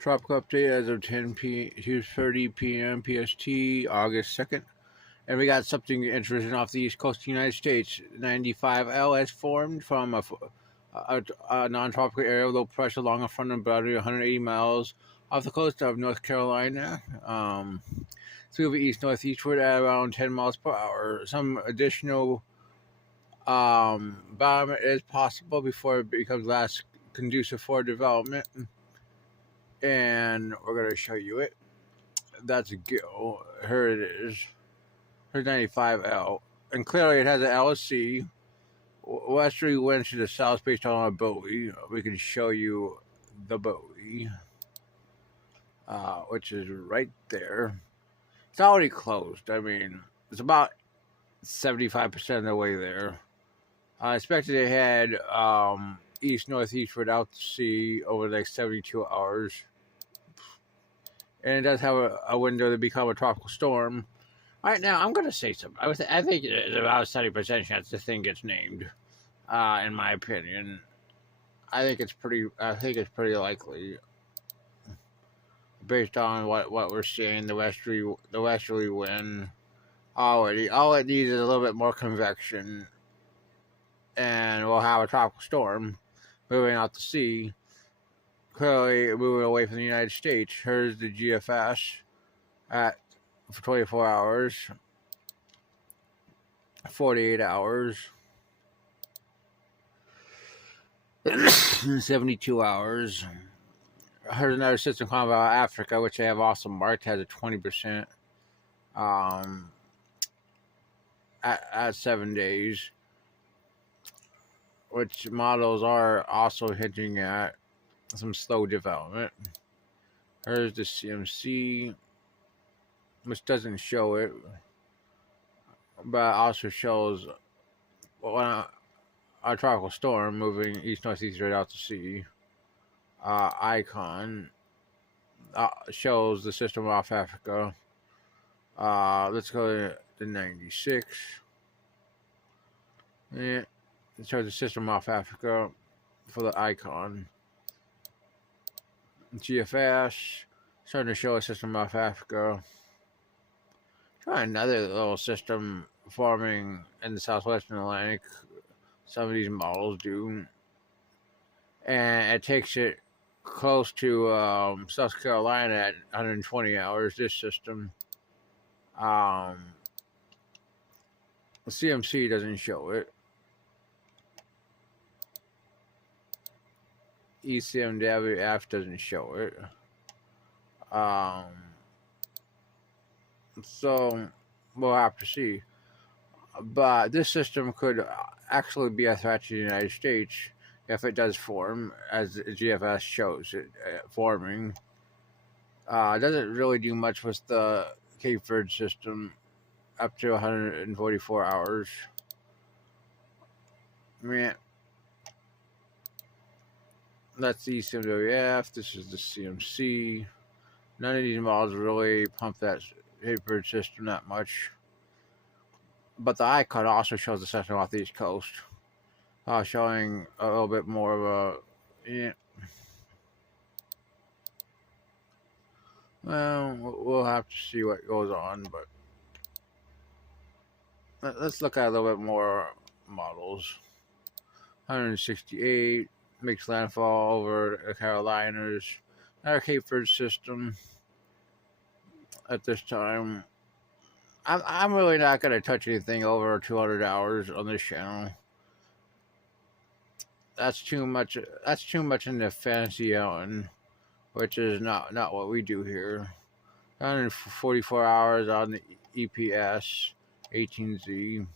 Tropical update as of 2:30 p.m. PST, August 2nd. And we got something interesting off the east coast of the United States. 95L has formed from a non-tropical area of low pressure along a front boundary 180 miles off the coast of North Carolina. It's moving east-northeastward at around 10 miles per hour. Some additional environment is possible before it becomes less conducive for development. And we're going to show you it. That's a Gill. Here it is. Here's 95L. And clearly it has an LSC. Westerly winds to the south based on a buoy. We can show you the buoy, which is right there. It's already closed. I mean, it's about 75% of the way there. I expected it had east-northeast without the sea over the next 72 hours. And it does have a window to become a tropical storm. Right now, I'm going to say something. I think it's about a 70% chance this thing gets named. In my opinion, I think it's pretty likely, based on what we're seeing. The westerly wind already. All it needs is a little bit more convection, and we'll have a tropical storm moving out to sea. Clearly moving away from the United States. Here's the GFS for 24 hours, 48 hours, 72 hours. Here's another system called Africa, which they have also marked, has a 20% at 7 days, which models are also hinting at some slow development. Here's the CMC, which doesn't show it, but also shows a tropical storm moving east-northeast right out to sea. Icon shows the system off Africa. Let's go to 96. Yeah, it shows the system off Africa for the icon. GFS starting to show a system off Africa. Try another little system forming in the southwestern Atlantic. Some of these models do, and it takes it close to South Carolina at 120 hours. This system, the CMC doesn't show it. ECMWF doesn't show it. So we'll have to see. But this system could actually be a threat to the United States if it does form, as the GFS shows it forming. It doesn't really do much with the Cape Verde system up to 144 hours. I mean, that's the ECMWF. This is the CMC. None of these models really pump that Cape Verde system that much. But the icon also shows the system off the East Coast, showing a little bit more of a. Yeah. Well, we'll have to see what goes on, but let's look at a little bit more models. 168 makes landfall over the Carolinas. Our Cape Verde system at this time. I'm really not going to touch anything over 200 hours on this channel. That's too much. That's too much in the fantasy zone, which is not what we do here. 144 hours on the EPS 18Z.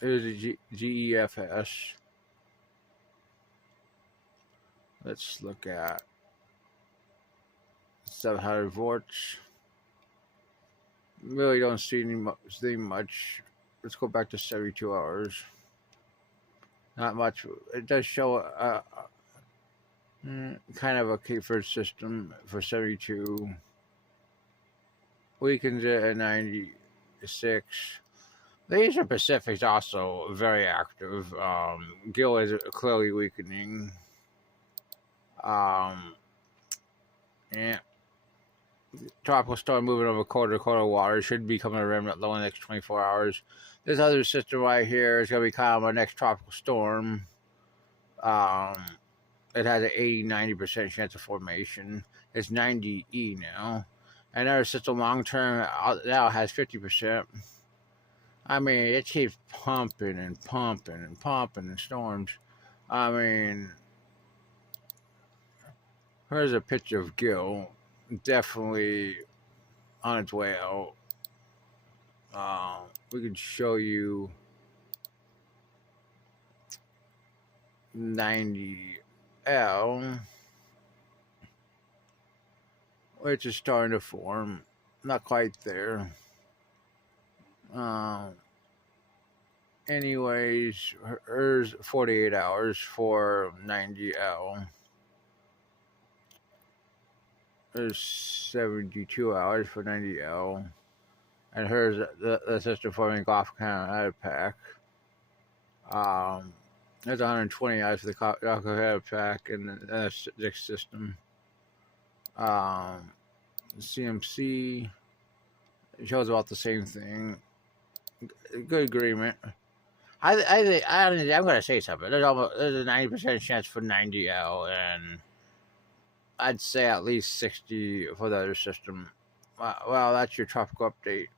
Here's a GEFS. Let's look at 700 volts. Really don't see much. Let's go back to 72 hours. Not much. It does show kind of a Cape Verde system for 72. Weakens it at 96. The Eastern Pacific's also very active. Gill is clearly weakening. Um, yeah, tropical storm moving over quarter water should become a remnant low in the next 24 hours. This other system right here is going to become our next tropical storm. Um, it has an 80-90% chance of formation. It's 90E now. Another system long term now has 50%. I mean, it keeps pumping and pumping and pumping in storms. I mean, here's a picture of Gill. Definitely on its way out. We could show you 90L, which is starting to form. Not quite there. Anyways, here's 48 hours for 90L. There's 72 hours for 90L. And here's the system forming Gulf Canada pack. There's 120 hours for the Gulf Canada pack in the next system. CMC shows about the same thing. Good agreement. I'm going to say something. There's a 90% chance for 90L, and I'd say at least 60 for the other system. Well, that's your tropical update.